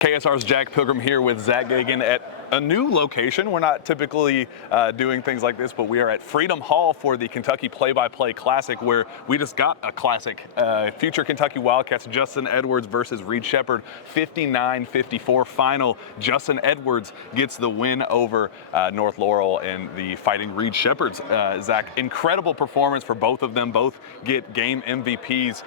KSR's Jack Pilgrim here with Zach Gagan at a new location. We're not typically doing things like this, but we are at Freedom Hall for the Kentucky Play-by-Play Classic, where we just got a classic. Future Kentucky Wildcats, Justin Edwards versus Reed Sheppard, 59-54 final. Justin Edwards gets the win over North Laurel and the Fighting Reed Sheppards. Zach, incredible performance for both of them. Both get game MVPs.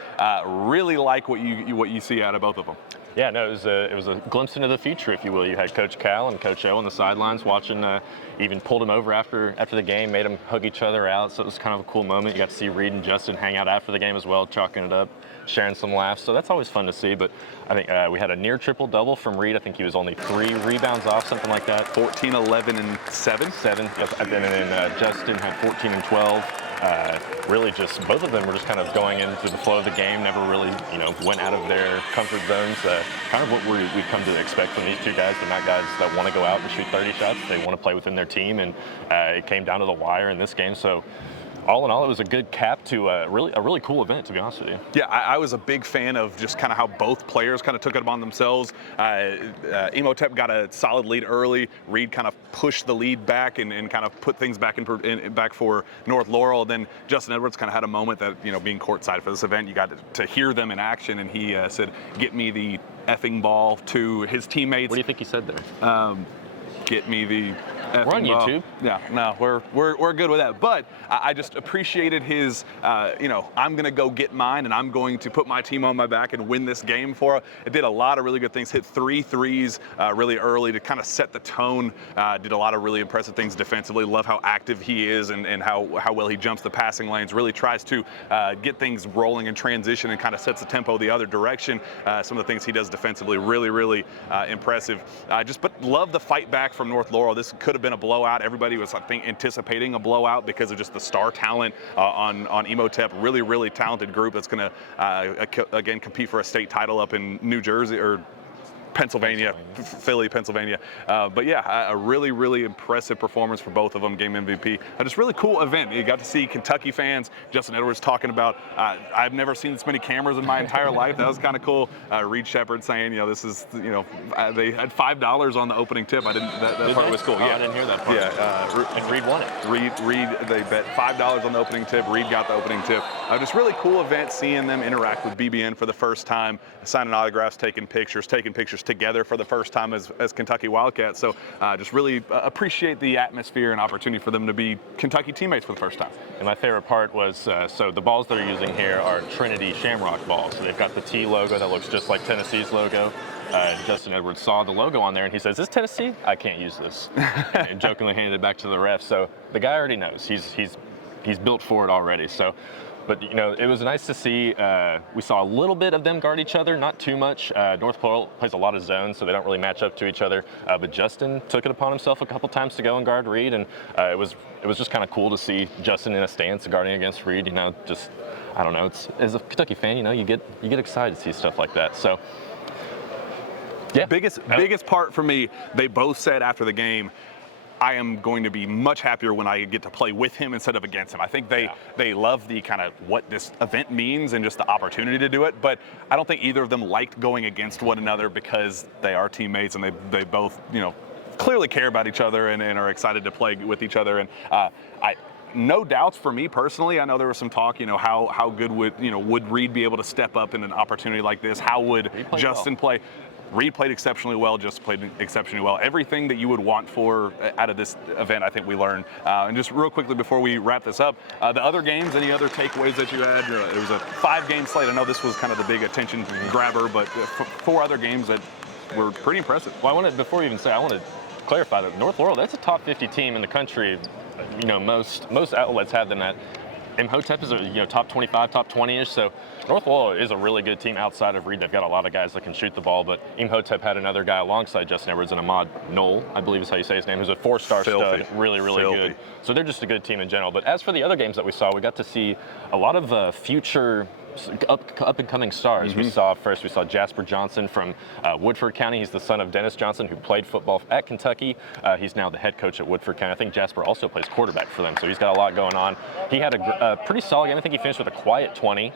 Really like what you see out of both of them. Yeah, no, it was a glimpse into the future, if you will. You had Coach Cal and Coach O on the sidelines watching, even pulled him over after the game, made them hug each other out, so it was kind of a cool moment. You got to see Reed and Justin hang out after the game as well, chalking it up, sharing some laughs, so that's always fun to see. But I think we had a near triple-double from Reed. I think he was only 3 rebounds off, something like that. 14, 11, and 7. 7, and then Justin had 14 and 12. Really just, both of them were just kind of going into the flow of the game, never really, went out of their comfort zones. Kind of what we've come to expect from these two guys. They're not guys that want to go out and shoot 30 shots. They want to play within their team, and it came down to the wire in this game. So all in all, it was a good cap to a really cool event, to be honest with you. Yeah, I was a big fan of just kind of how both players kind of took it upon themselves. Imhotep got a solid lead early. Reed kind of pushed the lead back and kind of put things back back for North Laurel. Then Justin Edwards kind of had a moment that, being courtside for this event, you got to hear them in action, and he said, "Get me the effing ball," to his teammates. What do you think he said there? Get me the. We're on YouTube. Yeah, no, we're good with that. But I just appreciated his, I'm going to go get mine, and I'm going to put my team on my back and win this game for it. It did a lot of really good things. Hit 3 threes really early to kind of set the tone. Did a lot of really impressive things defensively. Love how active he is and how well he jumps the passing lanes. Really tries to get things rolling in transition and kind of sets the tempo the other direction. Some of the things he does defensively, really impressive. But love the fight back from North Laurel. This could have been a blowout. Everybody was, I think, anticipating a blowout because of just the star talent on Imhotep. Really talented group that's going to, again, compete for a state title up in New Jersey or Pennsylvania. Philly, Pennsylvania. But yeah, a really impressive performance for both of them, game MVP. Just really cool event. You got to see Kentucky fans, Justin Edwards talking about, I've never seen this many cameras in my entire life. That was kind of cool. Reed Sheppard saying, this is, they had $5 on the opening tip. That part was cool. Oh, I didn't hear that part. Yeah. And Reed won it. Reed, they bet $5 on the opening tip. Reed got the opening tip. Just really cool event, seeing them interact with BBN for the first time, signing autographs, taking pictures together for the first time as Kentucky Wildcats. So just really appreciate the atmosphere and opportunity for them to be Kentucky teammates for the first time. And my favorite part was, so the balls they're using here are Trinity Shamrock balls. So they've got the T logo that looks just like Tennessee's logo. Justin Edwards saw the logo on there and he says, "Is this Tennessee? I can't use this." And jokingly handed it back to the ref. So the guy already knows. He's built for it already. So. But, it was nice to see. We saw a little bit of them guard each other, not too much. North Laurel plays a lot of zones, so they don't really match up to each other. But Justin took it upon himself a couple times to go and guard Reed, and it was just kind of cool to see Justin in a stance guarding against Reed. Just, I don't know. As a Kentucky fan, you get excited to see stuff like that. So, yeah. Biggest part for me, they both said after the game, I am going to be much happier when I get to play with him instead of against him. I think they love the kind of what this event means and just the opportunity to do it. But I don't think either of them liked going against one another because they are teammates and they both, clearly care about each other and are excited to play with each other. And no doubts for me personally. I know there was some talk, how good would Reed be able to step up in an opportunity like this? How would Justin play? Reed played exceptionally well, just played exceptionally well. Everything that you would want out of this event, I think we learned. And just real quickly before we wrap this up, the other games, any other takeaways that you had? It was a 5-game slate. I know this was kind of the big attention grabber, but 4 other games that were pretty impressive. Well, before you even say, I want to clarify that North Laurel, that's a top 50 team in the country. Most outlets have them at. Imhotep is a top 25, top 20-ish, so North Laurel is a really good team outside of Reed. They've got a lot of guys that can shoot the ball, but Imhotep had another guy alongside Justin Edwards and Ahmad Knoll, I believe is how you say his name, who's a 4-star stud, really good. So they're just a good team in general. But as for the other games that we saw, we got to see a lot of future up and coming stars. We saw Jasper Johnson from Woodford County. He's the son of Dennis Johnson, who played football at Kentucky. He's now the head coach at Woodford County. I think Jasper also plays quarterback for them, so he's got a lot going on. He had a pretty solid game. I think he finished with a quiet 20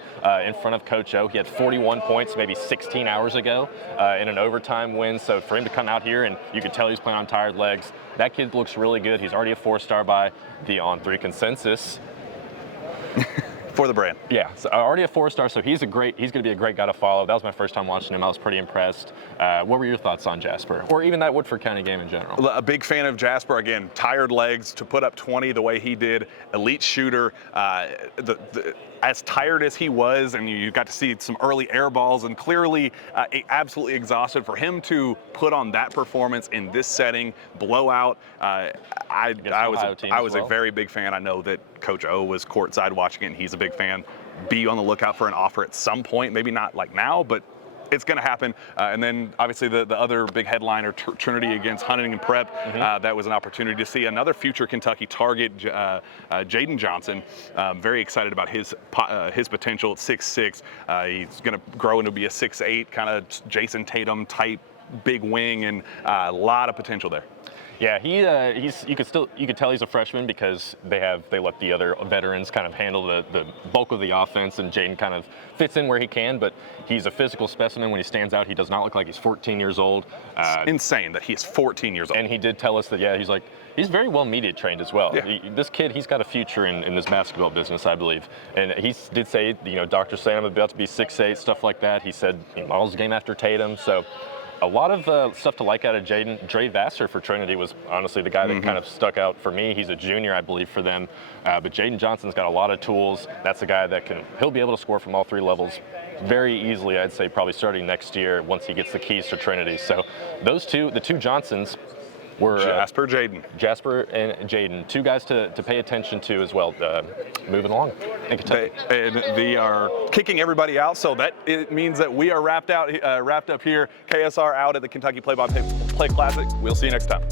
in front of Coach O. He had 41 points maybe 16 hours ago in an overtime win. So for him to come out here, and you could tell he's playing on tired legs, that kid looks really good. He's already a 4-star by the On3 consensus. For the brand. Yeah, so already a 4-star, so he's going to be a great guy to follow. That was my first time watching him. I was pretty impressed. What were your thoughts on Jasper, or even that Woodford County game in general? A big fan of Jasper. Again, tired legs to put up 20 the way he did. Elite shooter. As tired as he was, and you got to see some early air balls, and clearly absolutely exhausted. For him to put on that performance in this setting, blowout, I was a very big fan. I know that Coach O was courtside watching it, and he's a big fan. Be on the lookout for an offer at some point, maybe not like now, but it's going to happen. And then obviously the other big headliner, Trinity against Huntington Prep. That was an opportunity to see another future Kentucky target, Jaden Johnson. Very excited about his potential at 6'6". He's going to grow into be a 6'8", kind of Jason Tatum type big wing, and a lot of potential there. Yeah, you could tell he's a freshman because they let the other veterans kind of handle the bulk of the offense, and Jaden kind of fits in where he can, but he's a physical specimen. When he stands out, he does not look like he's 14 years old. It's insane that he's 14 years old. And he did tell us that, he's very well media trained as well. Yeah. This kid, he's got a future in this basketball business, I believe. And he did say, doctors say I'm about to be 6'8", stuff like that. He said he models the game after Tatum, so a lot of stuff to like out of Jaden. Dre Vassar for Trinity was honestly the guy that kind of stuck out for me. He's a junior, I believe, for them. But Jaden Johnson's got a lot of tools. That's a guy that he'll be able to score from all 3 levels very easily, I'd say, probably starting next year once he gets the keys to Trinity. So the two Johnsons were Jasper and Jaden, 2 guys to pay attention to as well, moving along in Kentucky. They are kicking everybody out, so it means that we are wrapped up here. KSR out at the Kentucky Play-by-Play Classic. We'll see you next time.